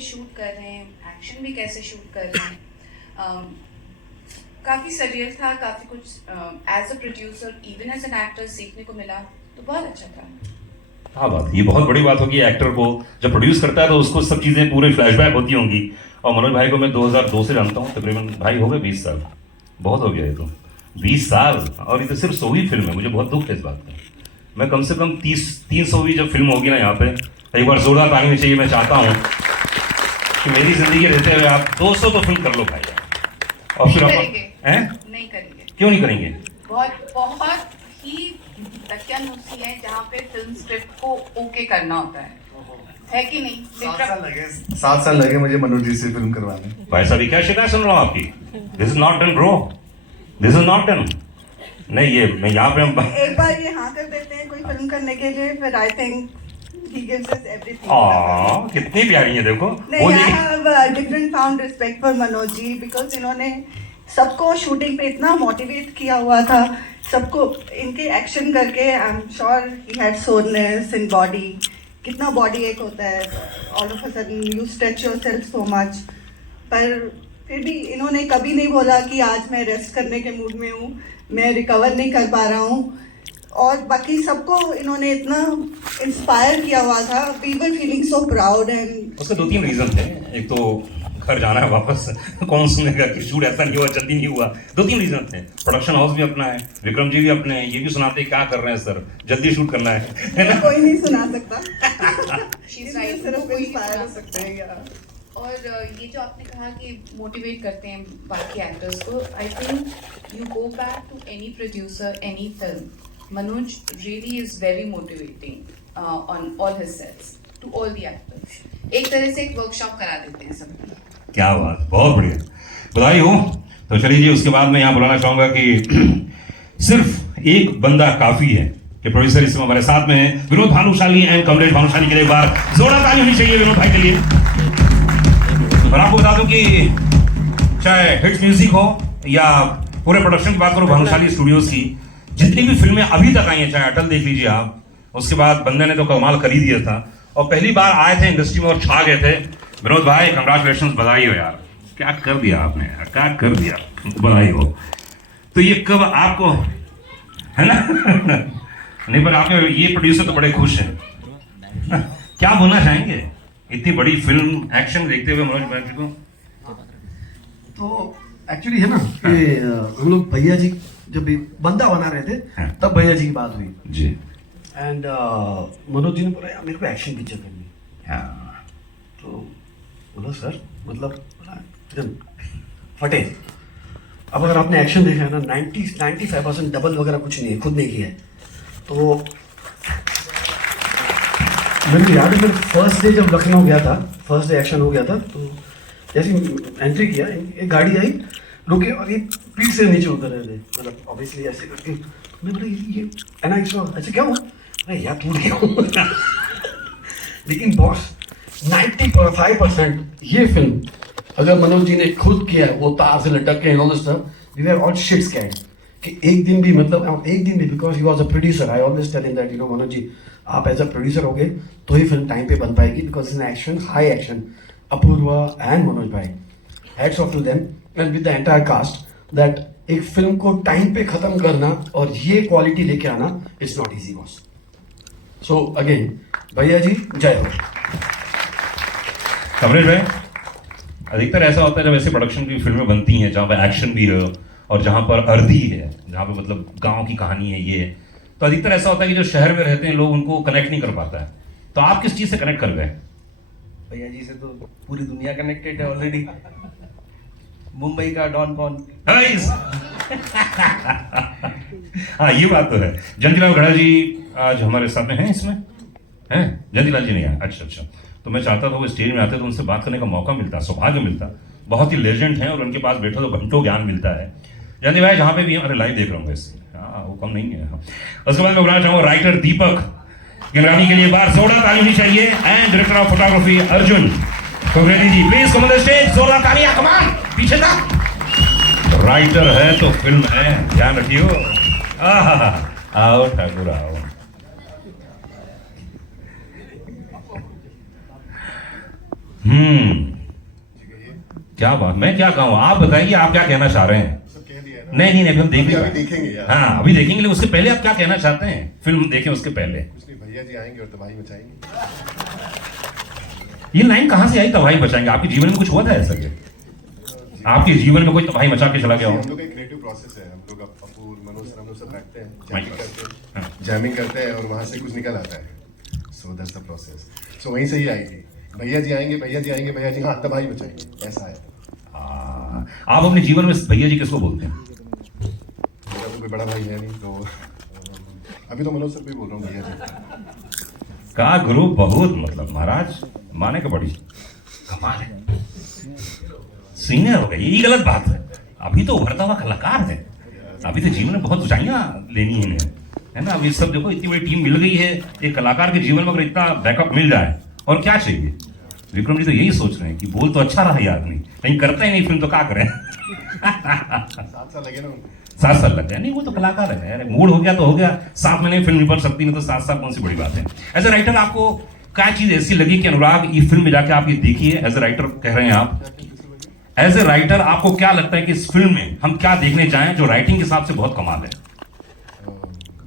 कैसे शूट कर रहे हैं, एक्शन भी कैसे शूट कर रहे हैं। काफ़ी सरियल था, काफ़ी कुछ as a producer even as an actor सीखने को मिला, तो बहुत अच्छा था। हाँ, बात ये बहुत बड़ी बात होगी एक्टर को जब प्रोड्यूस करता है तो उसको सब चीज़ें पूरे फ्लैशबैक होती होंगी। और मनोज भाई को मैं 2002 से जानता हूँ, तकरीबन भाई हो गए 20 साल, बहुत हो गया ये तो 20 साल। और ये तो सिर्फ 100वीं फिल्म है, मुझे बहुत दुख है इस बात का। मैं कम से कम 300वीं जब फिल्म होगी ना यहाँ पे, एक बार जोरदार ताली होनी चाहिए। मैं चाहता हूँ कि मेरी जिंदगी रहते हुए आप 200 तो फिल्म कर लो भाई। और फिर नहीं नहीं करेंगे। क्यों नहीं करेंगे? बहुत बहुत ही दकियानूसी है जहाँ पे फिल्म स्क्रिप्ट को ओके करना होता है कि नहीं? 7 साल लगे मुझे मनोज जी से फिल्म करवाने। भाई साहब क्या शिकायत सुन रहा हूँ आपकी? This is not done bro, this is not done. नहीं ये मैं यहाँ पे हम एक बार ये हाँ कर देते हैं कोई फिल्म करने के लिए, फिर I think he gives us everything. कितनी प्यारी है देखो। नहीं, I have different found respect for Manoj ji because इन्होंने सबको शूटिंग पे इतना मोटिवेट किया हुआ था, सबको इनके एक्शन करके I am sure he had soreness in body. कितना बॉडी एक होता है, all of a sudden you stretch yourself so much, पर फिर भी इन्होंने कभी नहीं बोला कि आज मैं रेस्ट करने के मूड में हूँ, मैं रिकवर नहीं कर पा रहा हूँ। और बाकी सबको इन्होंने इतना इंस्पायर किया हुआ था, we were feeling so proud. And उसके 2-3 रीजन थे। एक तो घर जाना है वापस, कौन सुनेगा कि शूट ऐसा नहीं हुआ, जल्दी नहीं हुआ। 2-3 रीजन थे। प्रोडक्शन हाउस भी अपना है, विक्रम जी भी अपने हैं, ये भी सुनाते क्या कर रहे हैं सर, जल्दी शूट करना है ना? कोई नहीं सुना सकता She's right, सिर्फ कोई इंस्पायर हो नहीं सुना सकता है यार। और ये जो आपने कहा कि मोटिवेट करते हैं बाकी एक्टर्स को, I think you go back to any producer, any film, Manoj really is very motivating on all his sets to all the actors. एक तरह से एक वर्कशॉप करा देते हैं सबको। क्या बात, बहुत बढ़िया, बधाई हो। तो चलिए जी, उसके बाद मैं यहाँ बुलाना चाहूंगा कि सिर्फ एक बंदा काफी है कि प्रोड्यूसर इस समय हमारे साथ में है, विनोद भानुशाली एंड कमलेश भानुशाली के लिए एक बार जोरदार ताली होनी चाहिए विनोद भाई के लिए। और आपको बता दूं कि चाहे हिट्स म्यूजिक हो या पूरे प्रोडक्शन की बात करो भानुशाली स्टूडियोज की, जितनी भी फिल्में अभी तक आई हैं, चाहे अटल देख लीजिए आप, उसके बाद बंदे ने तो कमाल कर ही दिया था। और पहली बार आए थे इंडस्ट्री में और छा गए थे। विनोद भाई कंग्रेचुलेशन, बधाई हो यार, क्या कर दिया आपने यार, क्या कर दिया, बधाई हो। तो ये कब आपको है ना नहीं, पर आपके ये प्रोड्यूसर तो बड़े खुश हैं क्या बोलना चाहेंगे इतनी बड़ी फिल्म एक्शन देखते हुए मनोज भाई को? तो एक्चुअली है ना कि हम लोग भैया जी जब भी बंदा बना रहे थे तब भैया जी की बात हुई जी। एंड मनोज जी ने बोला यार मेरे को एक्शन पिक्चर करनी है। हाँ। तो बोला सर मतलब एकदम फटे। अब अगर आपने एक्शन देखा है ना 95% डबल वगैरह कुछ नहीं है, खुद नहीं किया है। तो मेरे को याद है मैं फर्स्ट डे जब लखनऊ गया था, फर्स्ट डे एक्शन हो गया था, तो जैसे एंट्री किया एक गाड़ी आई, रुके और ये पीठ से नीचे उतर रहे थे, मतलब ऑब्वियसली ऐसे करके। मैं बोला ये एना ऐसे क्या हुआ? अरे यार टूट गया लेकिन बॉस 95% ये फिल्म अगर मनोज जी ने खुद किया है, वो तार से लटक के all this stuff, we were all shit scared कि एक दिन भी मतलब एक दिन भी, because he was a producer, I always tell him that you know Manoj ji आप एज अ प्रोड्यूसर हो गए तो ही फिल्म टाइम पे बन पाएगी, because in action high action Apoorva and Manoj भाई, hats off to them and with the entire cast, that एक film को टाइम पे खत्म करना और ये क्वालिटी लेके आना it's not easy boss. So again भैया जी जय हो। कमलेश भाई, अधिकतर ऐसा होता है जब ऐसे प्रोडक्शन की फिल्में बनती हैं जहाँ पर एक्शन भी है और जहाँ पर अर्दी है, जहाँ पे मतलब गांव की कहानी है, ये तो अधिकतर ऐसा होता है कि जो शहर में रहते हैं लोग उनको कनेक्ट नहीं कर पाता है। तो आप किस चीज से कनेक्ट कर गए? भैया जी से तो पूरी दुनिया कनेक्टेड है ऑलरेडी। मुंबई का डॉन कौन हाँ ये बात तो है। जयंतीलाल गड़ा जी आज हमारे साथ में हैं, इसमें हैं जयंतीलाल जी नहीं है? अच्छा अच्छा, तो मैं चाहता था वो स्टेज में आते तो उनसे बात करने का मौका मिलता, सौभाग्य मिलता। बहुत ही लेजेंड हैं और उनके पास बैठो तो घंटों ज्ञान मिलता है। जयंती भाई जहाँ पे भी, अरे लाइव देख रहा हूँ वैसे, हाँ वो कम नहीं है। हाँ। उसके बाद मैं बुलाना चाहूँगा राइटर दीपक गिलरानी के लिए बार जोरदार ताली होनी चाहिए, and director of photography Arjun Kogreni ji, please come on the stage, जोरदार तालियां, कम ऑन, पीछे तक। राइटर है तो फिल्म है, ध्यान रखियो। आओ ठाकुर आओ। क्या बात, मैं क्या कहूँ, आप बताइए आप क्या कहना चाह रहे हैं। सब कह दिया है ना। नहीं नहीं नहीं, अभी हम अभी देखेंगे। देखेंगे यार। हाँ अभी देखेंगे, लेकिन उसके पहले आप क्या कहना चाहते हैं, फिल्म देखें उसके पहले। कुछ नहीं, भैया जी आएंगे और तबाही मचाएंगे। ये लाइन कहाँ से आई, तबाही मचाएंगे? आपके जीवन में कुछ हुआ था ऐसा क्या? आपके जीवन में कोई तबाही मचा के चला गया हो? हम लोग का एक क्रिएटिव प्रोसेस है, हम लोग अपूर मनोज सर हम लोग सब बैठते हैं, Right. जैमिंग करते हैं और वहाँ से कुछ निकल आता है। So that's the process. So वहीं से ही आई थी, भैया जी आएंगे, भैया जी आएंगे, भैया जी हाँ तबाही मचाएंगे, ऐसा है। आप अपने जीवन में भैया जी किसको बोलते हैं? मेरा तो कोई बड़ा भाई है नहीं, तो अभी तो मनोज सर को ही बोल रहा हूँ भैया जी। का गुरु बहुत, मतलब महाराज माने का बड़ी कमाल है, सीनियर हो गए, ये गलत बात है। अभी तो उभरता हुआ कलाकार है, अभी तो जीवन में बहुत ऊंचाइयां लेनी है इन्हें, है ना। अब ये सब देखो, इतनी बड़ी टीम मिल गई है, एक कलाकार के जीवन में अगर इतना बैकअप मिल जाए और क्या चाहिए। विक्रम जी तो यही सोच रहे हैं कि बोल तो अच्छा रहा ये आदमी, लेकिन करता ही नहीं फिल्म, तो क्या करें। 7 साल लगे ना उनको। 7 साल लग गए, नहीं वो तो कलाकार है यार, मूड हो गया तो हो गया, 7 महीने में फिल्म निपट सकती, नहीं तो 7 साल कौन सी बड़ी बात है। एज ए राइटर आपको क्या चीज ऐसी लगी कि अनुराग ये फिल्म में जाके आप ये देखिए, एज ए राइटर कह रहे हैं आप, एज ए राइटर आपको क्या लगता है कि इस फिल्म में हम क्या देखने जाएं जो राइटिंग के हिसाब से बहुत कमाल है?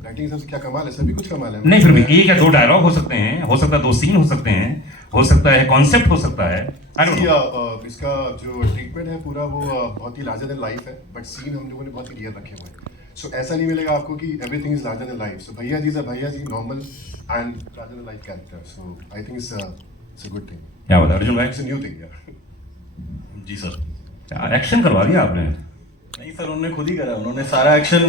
राइटिंग सबसे क्या कमाल है, सभी कुछ कमाल है। नहीं फिर भी 1 या 2 डायलॉग हो सकते हैं, हो सकता है 2 सीन हो सकते हैं, हो सकता है कॉन्सेप्ट हो सकता है। I don't know. इसका जो ट्रीटमेंट है पूरा वो बहुत ही लार्जर देन लाइफ है, बट सीन हम लोगों ने बहुत ही रियल रखे हुए हैं। सो ऐसा नहीं मिलेगा आपको कि everything is larger than life. So भैया जी normal and larger than life character. So I think it's a good thing, क्या बता अर्जुन भाई? इट्स अ न्यू थिंग यार। जी सर। एक्शन करवा दिया आपने? नहीं सर, उन्होंने खुद ही करा, उन्होंने सारा एक्शन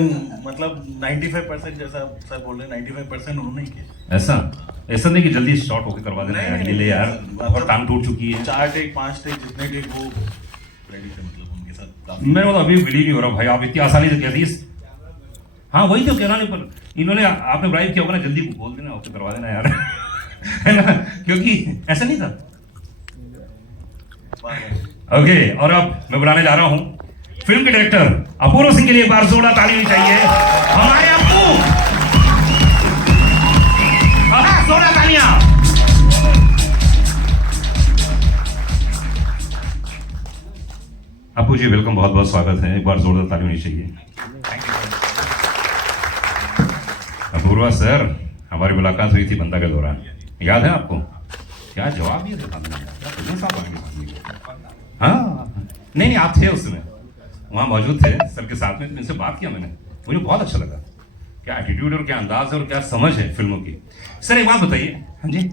मतलब 95% जैसा सर बोल रहे हैं, 95% उन्होंने ही किया। ऐसा नहीं कि जल्दी शॉर्ट होकर करवा देना यार, ले यार बहुत टांग टूट चुकी है। 4 टेक 5 टेक जितने टेक वो रेडी थे, मतलब उनके साथ काफी। मेरे को तो अभी बिलीव नहीं हो रहा भाई, आप इतनी आसानी से कहती। हाँ वही तो कहना नहीं, पर इन्होंने आपने ब्राइब किया होगा ना, जल्दी बोल देना, ओके करवा देना यार। है ना, क्योंकि ऐसा नहीं था। ओके, और अब मैं बुलाने जा रहा हूं फिल्म के डायरेक्टर अपूर्व सिंह के लिए एक बार जोरदार ताली होनी चाहिए। हमारे अप्पू, जोरदार तालियां। अप्पू जी वेलकम, बहुत बहुत स्वागत है, एक बार जोरदार ताली होनी चाहिए। अपूर्वा सर, हमारी मुलाकात हुई थी बंदा के दौरान, याद है आपको? क्या जवाब दिया था? हाँ नहीं आप थे उस समय, वहाँ मौजूद थे सर के साथ में, तो इनसे बात किया मैंने, मुझे बहुत अच्छा लगा। क्या एटीट्यूड और क्या अंदाज है और क्या समझ है फिल्मों की। सर एक बात बताइए। हाँ जी,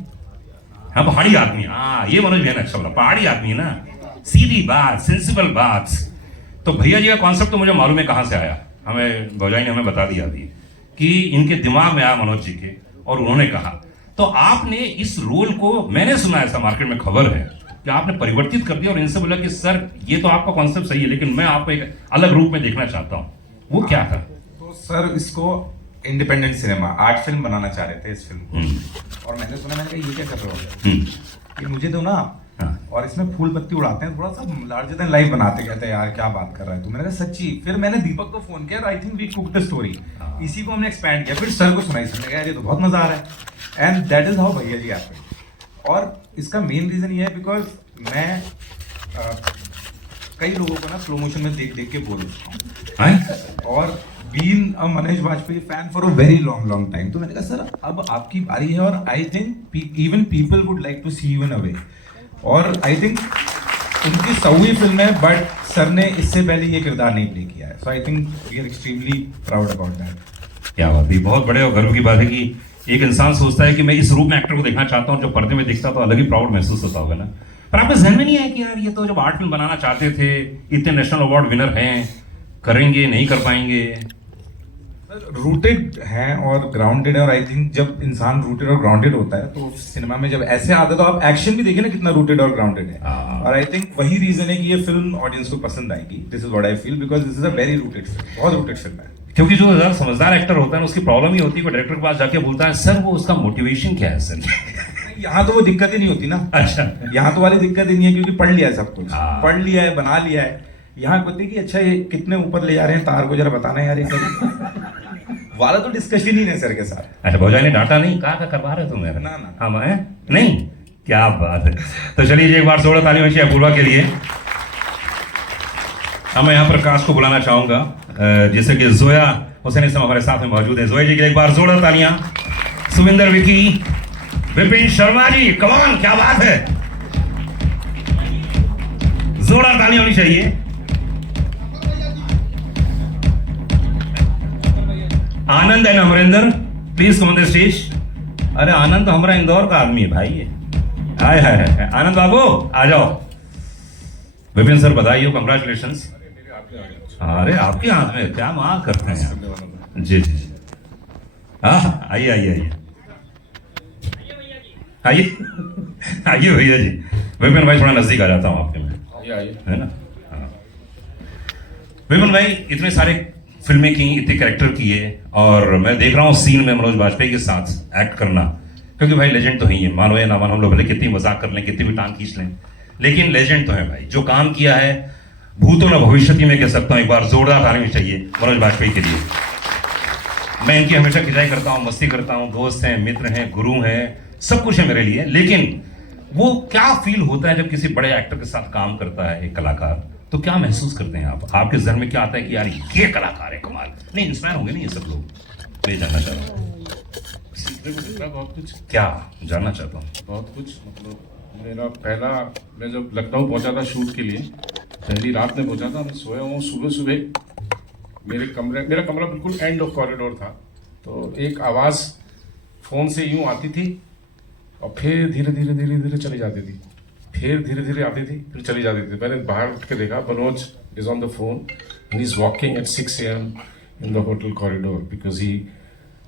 हाँ पहाड़ी आदमी, हाँ ये मनोज भैया ने अच्छा बोला, पहाड़ी आदमी है ना, सीधी बात, सेंसिबल बात। तो भैया जी का कॉन्सेप्ट तो मुझे मालूम है कहाँ से आया, हमें भौजाई ने हमें बता दिया अभी कि इनके दिमाग में आया मनोज जी के, और उन्होंने कहा। तो आपने इस रोल को, मैंने सुना ऐसा मार्केट में खबर है कि आपने परिवर्तित कर दिया और इनसे बोला कि सर ये तो आपका कॉन्सेप्ट सही है, लेकिन मैं आपको एक अलग रूप में देखना चाहता हूँ। वो क्या था? तो सर इसको इंडिपेंडेंट सिनेमा आर्ट फिल्म बनाना चाह रहे थे इस फिल्म को, और मैंने सुना, मैंने कहा ये क्या कर रहे हो कि मुझे दो ना, और इसमें फूल पत्ती उड़ाते हैं, थोड़ा सा लार्जर देन लाइफ बनाते, कहते हैं यार क्या बात कर रहा है तू। मैंने कहा सच्ची। फिर मैंने दीपक को फोन किया, I think we cook the story, इसी को हमने एक्सपैंड किया, फिर सर को सुनाई, सर ने कहा यार ये तो बहुत मजा आ रहा है, एंड दैट इज हाउ भैया जी हैपेंड। और इसका मेन रीजन ये है बिकॉज मैं कई लोगों को ना स्लो मोशन में देख देख के बोल देता हूँ, और been a Manoj Vajpayee fan for a very long time, तो मैंने कहा सर अब आपकी बारी है, और I think even people would like to see you in a way. और आई थिंक उनकी 100वीं फिल्म है, बट सर ने इससे पहले ये किरदार नहीं प्ले किया है, so I think we are extremely proud about that. क्या बात है, बहुत बड़े और गर्व की बात है कि एक इंसान सोचता है कि मैं इस रूप में एक्टर को देखना चाहता हूँ, जो पर्दे में दिखता तो अलग ही प्राउड महसूस होता होगा ना। पर आपके जहन में नहीं आया कि यार ये तो जब आर्ट फिल्म बनाना चाहते थे, इतने नेशनल अवार्ड विनर हैं, करेंगे नहीं कर पाएंगे? रूटेड है और ग्राउंडेड है, और आई थिंक जब इंसान रूटेड और ग्राउंडेड होता है तो सिनेमा में जब ऐसे आता है तो आप एक्शन भी देखिए ना कितना रूटेड और ग्राउंडेड है, और आई थिंक वही रीजन है कि ये फिल्म ऑडियंस को पसंद आएगी। This is what I feel, because this is a very rooted film, बहुत रूटेड फिल्म है। क्योंकि जो ज्यादा समझदार एक्टर होता है ना, उसकी प्रॉब्लम ही होती है, वो डायरेक्टर के पास जाके बोलता है सर वो उसका मोटिवेशन क्या है सर। यहाँ तो वो दिक्कत ही नहीं होती ना। अच्छा, यहाँ तो वाली दिक्कत ही नहीं है, क्योंकि पढ़ लिया है सब कुछ, हाँ। पढ़ लिया है, बना लिया है। यहाँ कहते कि अच्छा ये कितने ऊपर ले जा रहे हैं तार को, जरा बताना यार ये वाला तो डिस्कशन ही नहीं सर के साथ। अच्छा भौजाई ने डांटा नहीं, कहा करवा रहे तुम? ना। हाँ मैं नहीं, क्या बात है। तो चलिए एक बार जोड़ा ताली होनी चाहिए अपूर्वा के लिए। अब मैं यहाँ पर कास्ट को बुलाना चाहूंगा, जैसे कि जोया हुसैन इस समय हमारे साथ में मौजूद है। जोया जी के लिए एक बार जोरदार तालियां। सुविंदर विकी, विपिन शर्मा जी, कमान, क्या बात है, जोरदार तालियां होनी चाहिए। Anand and Amarinder, please come on the stage. अरे आनंद तो हमारा इंदौर का आदमी है भाई, हाय हाय हाय। आनंद बाबू आ जाओ। विपिन सर बधाई हो, कंग्रेचुलेशंस। अरे आपके हाथ में क्या मांग करते हैं आप। जी जी, हाँ आइए आइए आइए आइए आइए भैया जी। विपिन भाई थोड़ा नजदीक आ जाता हूँ आपके में, है ना। हाँ विपिन भाई, इतने सारे फिल्में की, इतने कैरेक्टर किए, और मैं देख रहा हूँ सीन में मनोज बाजपेयी के साथ एक्ट करना, क्योंकि भाई लेजेंड तो ही है, मानो या ना मानो, हम लोग भले कितनी मजाक कर लें, कितनी भी टांग खींच लें, लेकिन लेजेंड तो है भाई। जो काम किया है भूतों न भविष्य में कह सकता हूँ, एक बार जोरदार ताली चाहिए मनोज बाजपेयी के लिए। मैं इनकी हमेशा खिंचाई करता हूँ, मस्ती करता हूँ, दोस्त हैं, मित्र हैं, गुरु हैं, सब कुछ है मेरे लिए, लेकिन वो क्या फील होता है जब किसी बड़े एक्टर के साथ काम करता है एक कलाकार, तो क्या महसूस करते हैं आप? आपके जहन में क्या आता है कि यार ये कलाकार है, कमाल? नहीं, इंस्पायर होंगे नहीं ये सब लोग? मैं जानना चाहता हूँ, सीखने को मिलता है बहुत कुछ, क्या जानना चाहता हूँ। बहुत कुछ। मतलब मेरा पहला, मैं जब लखनऊ पहुंचा था शूट के लिए, पहली रात में पहुंचा था, मैं सोया हूँ, सुबह सुबह मेरा कमरा बिल्कुल एंड ऑफ कॉरिडोर था, तो एक आवाज़ फ़ोन से यूँ आती थी और फिर धीरे धीरे धीरे धीरे चली जाती थी, फिर धीरे धीरे आती थी, फिर चली जाती थी। मैंने बाहर उठ के देखा, Manoj is on the phone and he is walking at 6 AM in the hotel corridor because he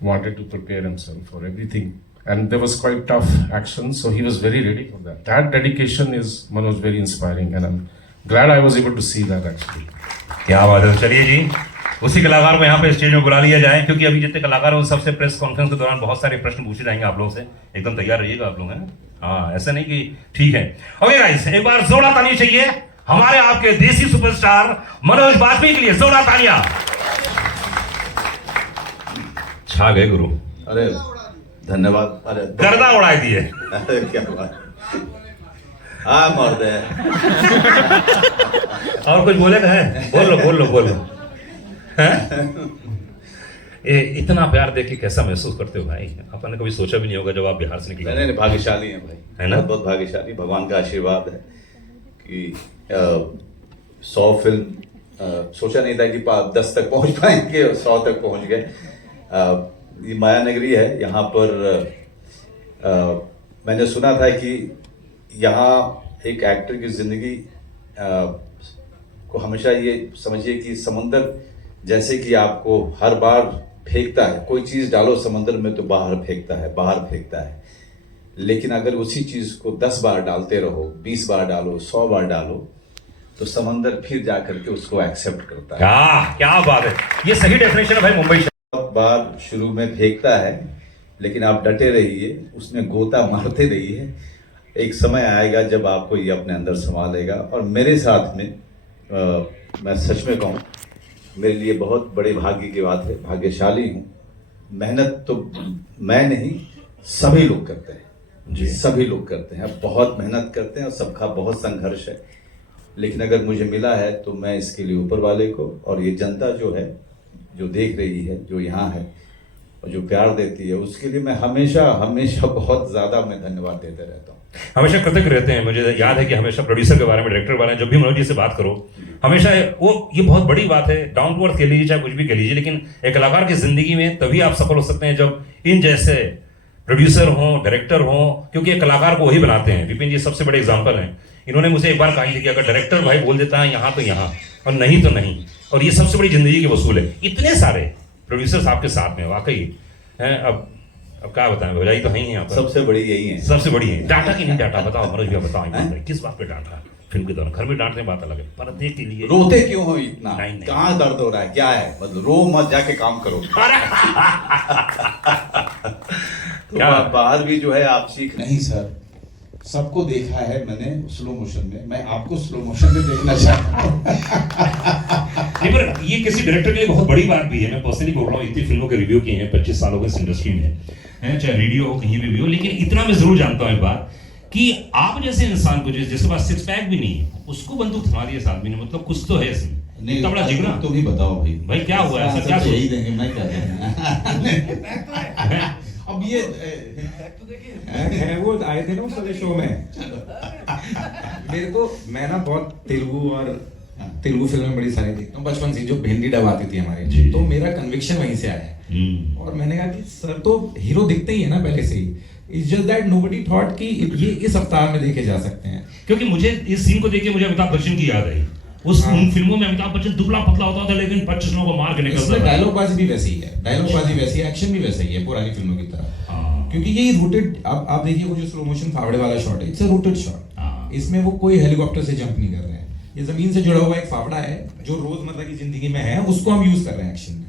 wanted to prepare himself for everything, and there was quite tough action, so he was very ready for that. That dedication is, Manoj, very inspiring, and I'm glad I was able to see that actually. क्या बात है। चलिए जी, उसी कलाकार को यहाँ पे stage में बुला लिया जाए, क्योंकि अभी जितने कलाकार हैं उन सबसे प्रेस कॉन्फ्रेंस के दौरान बहुत सारे प्रश्न पूछे जाएंगे आप लोगों से, एकदम तैयार रहिएगा आप लोग, हैं? हाँ, ऐसा नहीं कि ठीक है। ओके गाइस, एक बार जोरदार ताली चाहिए हमारे आपके देसी सुपरस्टार मनोज बाजपेयी के लिए, जोरदार तालियां। छा गए गुरु, अरे धन्यवाद, अरे गर्दा उड़ा दिए। अरे क्या बात, हाँ मर्द है। और कुछ बोले है? बोल लो बोल लो बोल लो। इतना प्यार देख के कैसा महसूस करते हो भाई? आपने कभी सोचा भी नहीं होगा जब आप बिहार से निकले? नहीं, भाग्यशाली हैं भाई, है ना? बहुत भाग्यशाली, भगवान का आशीर्वाद है कि 100 फिल्म सोचा नहीं था कि 10 तक पहुंच पाएंगे और 100 तक पहुंच गए। ये माया नगरी है, यहाँ पर मैंने सुना था कि यहाँ एक एक्टर की जिंदगी को हमेशा ये समझिए कि समंदर जैसे कि आपको हर बार फेंकता है, कोई चीज़ डालो समंदर में तो बाहर फेंकता है, लेकिन अगर उसी चीज़ को 10 बार डालते रहो, 20 बार डालो, 100 बार डालो, तो समंदर फिर जा करके उसको एक्सेप्ट करता है। क्या बात है, ये सही डेफिनेशन है भाई मुंबई से। बहुत बार शुरू में फेंकता है, लेकिन आप डटे रहिए, उसमें गोता मारते रहिए, एक समय आएगा जब आपको ये अपने अंदर संभालेगा। और मेरे साथ में मैं सच में कहूँ, मेरे लिए बहुत बड़े भाग्य की बात है, भाग्यशाली हूँ। मेहनत तो मैं नहीं, सभी लोग करते हैं जी, सभी लोग करते हैं, बहुत मेहनत करते हैं और सबका बहुत संघर्ष है, लेकिन अगर मुझे मिला है तो मैं इसके लिए ऊपर वाले को और ये जनता जो है, जो देख रही है, जो यहाँ है और जो प्यार देती है, उसके लिए मैं हमेशा हमेशा बहुत ज़्यादा मैं धन्यवाद देते रहता हूँ। हमेशा कृतज्ञ रहते हैं। मुझे याद है कि हमेशा प्रोड्यूसर के बारे में, डायरेक्टर के बारे में जब भी मनोज जी से बात करो, हमेशा वो ये बहुत बड़ी बात है, डाउन टू अर्थ कह लीजिए चाहे कुछ भी कह लीजिए, लेकिन एक कलाकार की जिंदगी में तभी आप सफल हो सकते हैं जब इन जैसे प्रोड्यूसर हों, डायरेक्टर हों, क्योंकि एक कलाकार को वही बनाते हैं। विपिन जी सबसे बड़े एग्जाम्पल हैं। इन्होंने मुझे एक बार कहा कि अगर डायरेक्टर भाई बोल देता है यहाँ तो यहाँ और नहीं तो नहीं, और ये सबसे बड़ी जिंदगी की वसूल है। इतने सारे प्रोड्यूसर्स आपके साथ में वाकई हैं। अब क्या बताएं, बजाई तो है ही यहाँ पर, सबसे बड़ी यही है, सबसे बड़ी है। डांटा कि नहीं डांटा, बताओ मनोज भैया, बताओ किस बात पे डांटा? फिल्म के दौरान घर में डांटने बात अलग है, पर्दे के लिए रोते क्यों हो इतना? नहीं। कहाँ दर्द हो रहा है, क्या है? मतलब रो मत, जाके काम करो। क्या बाहर भी जो है आप सीख नहीं सर, सबको देखा है मैंने स्लो मोशन में, मैं आपको स्लो मोशन में देखना चाहता हूँ। नहीं, पर ये किसी डायरेक्टर के लिए बहुत बड़ी बात भी है। मैं पर्सनली बोल रहा हूँ, इतनी फिल्मों के रिव्यू किए हैं 25 सालों के इस इंडस्ट्री में, चाहे रेडियो हो, कहीं भी हो, लेकिन इतना मैं जरूर जानता हूँ एक बात कि आप जैसे इंसान को जिसके पास 6 पैक भी नहीं है, उसको बंदूक थमा दिया इस आदमी ने, मतलब कुछ तो है इसमें। नहीं इतना बड़ा जिगरा। तुम ही बताओ भाई। भाई क्या हुआ है? ऐसा क्या सब सोच- यही देंगे, मैं क्या दूंगा? अब ये वो आए थे ना उस वाले शो में। मेरे को, मैं ना बहुत तेलुगु फिल्में बड़ी सारी देखता हूँ बचपन से, जो हिंदी डब आती थी हमारी, जी। तो मेरा कन्विक्शन वहीं से आया है। और मैंने कहा कि सर तो हीरो दिखते ही है ना पहले से ही, it's just that nobody thought कि ये इस अवतार में देखे जा सकते हैं। क्योंकि मुझे इस सीन को देख के मुझे अमिताभ बच्चन की याद आई। उन फिल्मों में अमिताभ बच्चन दुबला पतला होता था, लेकिन 25 लोगों को मार के निकलता इसमें था। डायलॉग बाजी भी वैसी ही है, एक्शन भी वैसा ही है पुरानी फिल्मों की तरह। क्योंकि ये रूटेड, आप देखिए वो जो स्लो मोशन फावड़े वाला शॉट है, इट्स अ रूटेड शॉट। इसमें वो कोई हेलीकॉप्टर से जंप नहीं कर रहे हैं, ये जमीन से जुड़ा हुआ एक फावड़ा है जो रोजमर्रा की जिंदगी में है, उसको हम यूज कर रहे हैं एक्शन में।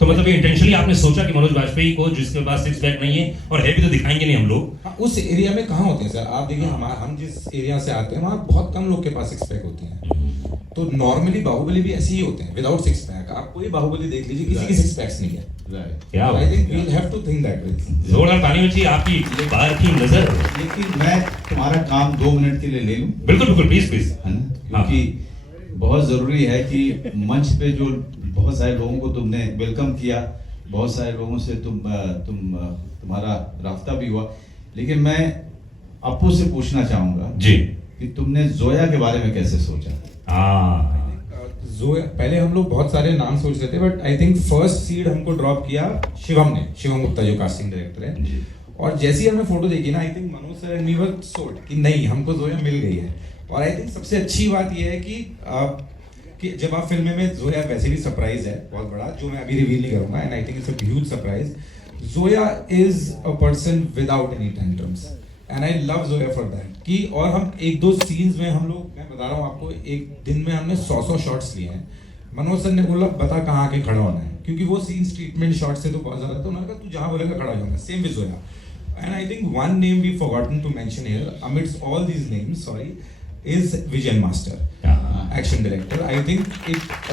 तो मतलब ये इंटेंशनली आपने सोचा कि मनोज वाजपेयी को, जिसके पास सिक्स पैक नहीं है और है भी, तो दिखाएंगे नहीं हम लोग। हाँ, उस एरिया में कहाँ होते हैं सर? आप देखिए हम जिस एरिया से आते हैं वहाँ बहुत कम लोग के पास सिक्स पैक होते हैं। तो नॉर्मली बाहुबली भी ऐसे ही होते हैं विदाउट सिक्स पैक। आप कोई बाहुबली देख लीजिए, किसी की सिक्स पैक्स नहीं है। क्या I think we will have to think that way. जोरदार ताली बची आपकी बाहर की नजर। लेकिन मैं तुम्हारा काम 2 मिनट के लिए ले लूं, बिल्कुल बिल्कुल, प्लीज प्लीज। है ना? क्योंकि बहुत जरूरी है कि मंच पे जो बहुत सारे लोगों को तुमने वेलकम किया, बहुत सारे लोगों से तुम्हारा राफ्ता भी हुआ, लेकिन मैं अपू से पूछना चाहूंगा जी कि तुमने जोया के बारे में कैसे सोचा? जोया, पहले हम लोग बहुत सारे नाम सोच रहे थे, but I think first seed हमको ड्रॉप किया शिवम गुप्ता जो कास्टिंग डायरेक्टर है। और जैसे ही हमने फोटो देखी ना, I think Manoj sir and we were sold कि नहीं, हमको जोया मिल गई है। और आई थिंक सबसे अच्छी बात यह है कि जब आप फिल्म में, जोया वैसे भी सरप्राइज है बहुत बड़ा, जो मैं अभी रिवील नहीं करूंगा, and I think it's a huge surprise. Zoya is a person without any tantrums and I love Zoya for that. कि और हम 1-2 सीन्स में हम लोग, मैं बता रहा हूँ आपको, एक दिन में हमने 100 शॉट्स लिए हैं। मनोज सर ने बोला बता कहाँ आके खड़ा होना है, क्योंकि वो सीन्स ट्रीटमेंट शॉट से तो बहुत ज्यादा, तो उन्होंने कहा तू जहाँ बोलेगा खड़ा हो जाऊंगा। Same with Zoya. And I think one name we forgotten to mention here amidst all these names, sorry, is Vijayan Master, action director. I think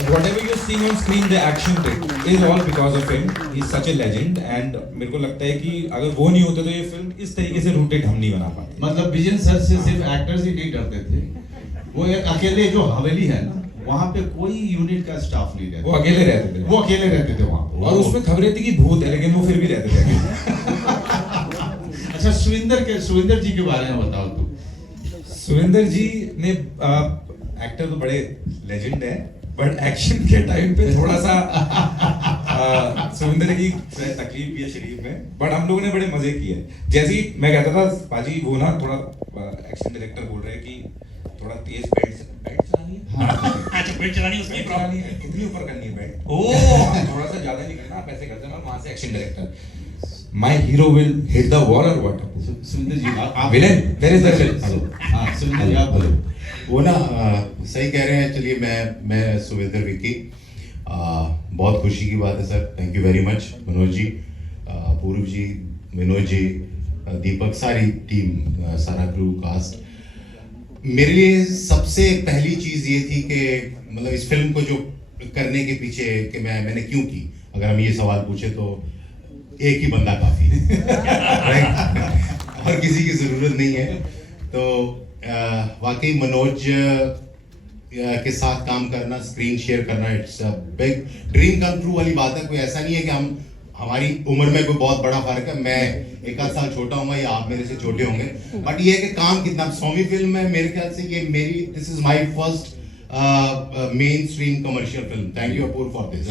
whatever you're seeing on screen, the action bit is all because of him. He's such a legend, and मेरे को लगता है कि अगर वो नहीं होते तो ये फिल्म इस तरीके से रूटेड हम नहीं बना पाते। मतलब विजन सर से सिर्फ एक्टर्स ही नहीं डरते थे, वो एक अकेले जो हवेली है ना, वहाँ पे कोई यूनिट का स्टाफ नहीं रहता, वो अकेले रहते थे, वहाँ पे। और उसमें खबरें थी कि भूत है, लेकिन वो फिर भी रहते थे। अच्छा, सुविंदर जी के बारे में बताओ तुम। सुरेंद्र जी ने, एक्टर तो बड़े लेजेंड है, बट एक्शन के टाइम पे थोड़ा सा सुरेंद्र की तकलीफ भी है शरीर में, बट हम लोगों ने बड़े मजे किए। जैसे ही मैं कहता था पाजी वो ना थोड़ा एक्शन डायरेक्टर बोल रहे हैं कि थोड़ा तेज बेल्ट चलानी है। अच्छा, बेल्ट चलानी, उसमें चलानी है, कितनी ऊपर करनी है बेल्ट, थोड़ा सा ज्यादा नहीं करना, आप ऐसे करते हैं। वहां से action director, My hero will hit the wall or what? Suvinder ji आप Villain, there is the villain. हाँ, सुविंदर जी आप बोलो। वो ना सही कह रहे हैं। चलिए मैं सुविंदर विकी, बहुत खुशी की बात है sir. Thank you very much Manoj ji, Purva ji, Vinod ji, दीपक, सारी टीम, सारा क्रू, कास्ट। मेरे लिए सबसे पहली चीज़ ये थी कि मतलब इस फिल्म को जो करने के पीछे कि मैंने क्यों की, अगर हम ये सवाल पूछे तो एक ही बंदा काफी है और किसी की जरूरत नहीं है। तो वाकई मनोज के साथ काम करना, स्क्रीन शेयर करना, it's a big dream come true वाली बात है। कोई ऐसा नहीं है कि हमारी उम्र में कोई बहुत बड़ा फर्क है, मैं 1 साल छोटा हूँ या आप मेरे से छोटे होंगे, बट ये है कि काम कितना। 100वीं फिल्म है मेरे ख्याल से, ये मेरी, this is my first main stream commercial film. Thank you Apoor for this.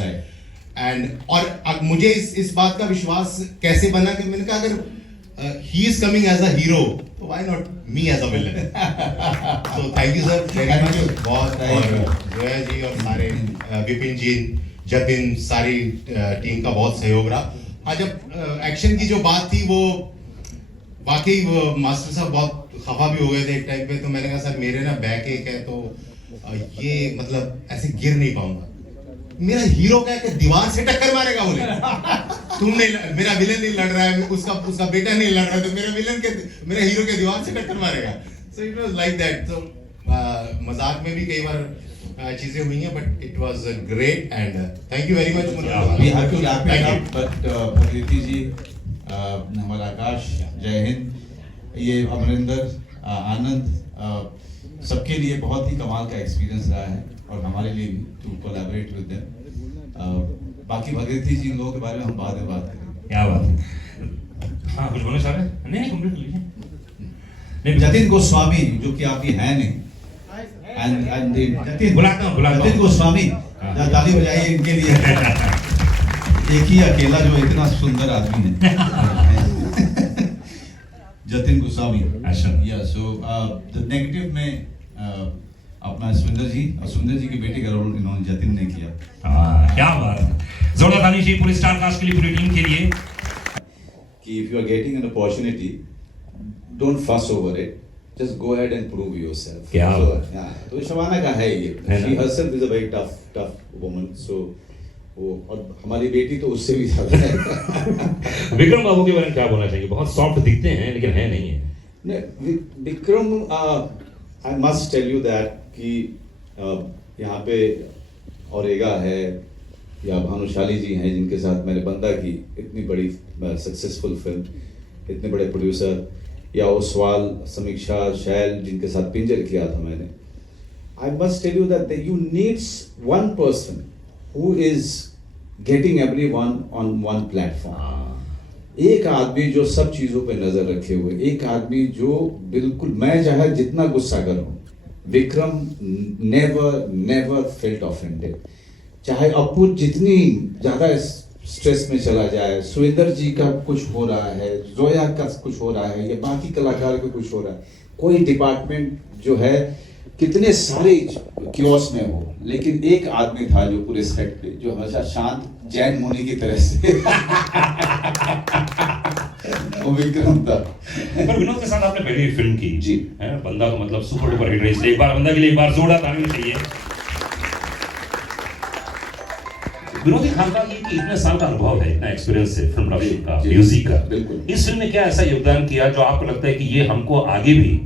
And और मुझे इस बात का विश्वास कैसे बना कि मैंने कहा अगर he is coming as a hero तो why not me as a villain. So thank you sir very much. बहुत, और जोया जी और सारे विपिन जी, जतिन, सारी टीम का बहुत सहयोग रहा। आज जब एक्शन की जो बात थी वो वाकई वो मास्टर साहब बहुत खफा भी हो गए थे एक टाइम पे, तो मैंने कहा सर मेरे ना बैक एक है तो ये मतलब ऐसे गिर नहीं पाऊंगा। मेरा हीरो क्या है कि दीवार से टक्कर मारेगा, बोले तुम नहीं, मेरा विलन नहीं लड़ रहा है, उसका बेटा नहीं लड़ रहा है, तो मेरा हीरो के दीवार से टक्कर मारेगा। सो इट वाज लाइक दैट। तो मजाक में भी कई बार चीजें हुई हैं, but it was great and thank you very much. We have to wrap it up, but Preeti ji, हमारा आकाश, जय हिंद। ये अमरिंदर, आनंद, सबके लिए बहुत ही कमाल का एक्सपीरियंस रहा है। और हमारे लिए भी टू कोलैबोरेट विद देम। बाकी भगीरथी जी इन लोगों के बारे में हम बाद में बात करेंगे। क्या बात है। हाँ कुछ बोले सारे? नहीं कंप्लीट लीजिए। जतिन गोस्वामी जो कि आपकी है नहीं, बुलाता हूँ जतिन गोस्वामी, ताली बजाइए इनके लिए। एक ही अकेला जो इतना सुंदर आदमी है। जतिन गोस्वामी। या सो द नेगेटिव में अपना सुंदर जी, और सुंदर जी के बेटे का रोल इन्होंने जतिन ने किया। क्या बात है। जोरदार ताली चाहिए पूरी स्टार कास्ट के लिए, पूरी टीम के लिए। कि if you are getting an opportunity, don't fuss over it. Just go ahead and prove yourself. क्या हाँ, तो शबाना का है ये। She herself is a very tough woman. So वो, और हमारी बेटी तो उससे भी ज्यादा है। विक्रम बाबू के बारे में क्या बोलना चाहिए? बहुत सॉफ्ट दिखते हैं लेकिन है नहीं है। Vikram, I must tell you that कि यहाँ पे औरेगा है या भानुशाली जी हैं जिनके साथ मैंने बंदा की इतनी बड़ी सक्सेसफुल फिल्म, इतने बड़े प्रोड्यूसर, या ओसवाल, समीक्षा, शैल जिनके साथ पिंजर किया था मैंने। I must tell you that you needs one person who is getting everyone on one platform. एक आदमी जो सब चीजों पे नजर रखे हुए, एक आदमी जो बिल्कुल, मैं चाहे जितना गुस्सा करूं, विक्रम नेवर फेल्ट ऑफेंडेड। चाहे अप्पू जितनी ज्यादा स्ट्रेस में चला जाए, सुरेंद्र जी का कुछ हो रहा है, जोया का कुछ हो रहा है, या बाकी कलाकार का कुछ हो रहा है, कोई डिपार्टमेंट जो है कितने सारे क्योस में हो, लेकिन एक आदमी था जो पूरे सेट पे जो हमेशा शांत जैन मुनि की तरह से वो विक्रम था। पर विनोद के साथ आपने पहली फिल्म की जी है, बंदा तो मतलब सुपर डुपर हिट रही है। एक बार बंदा के लिए एक बार जोड़ा ताली चाहिए। विनोद खान का ये कि इतने साल का अनुभव है, इतना एक्सपीरियंस है फिल्म प्रोडक्शन का, म्यूजिक का, इस फिल्म में क्या ऐसा योगदान किया जो आपको लगता है कि ये हमको आगे भी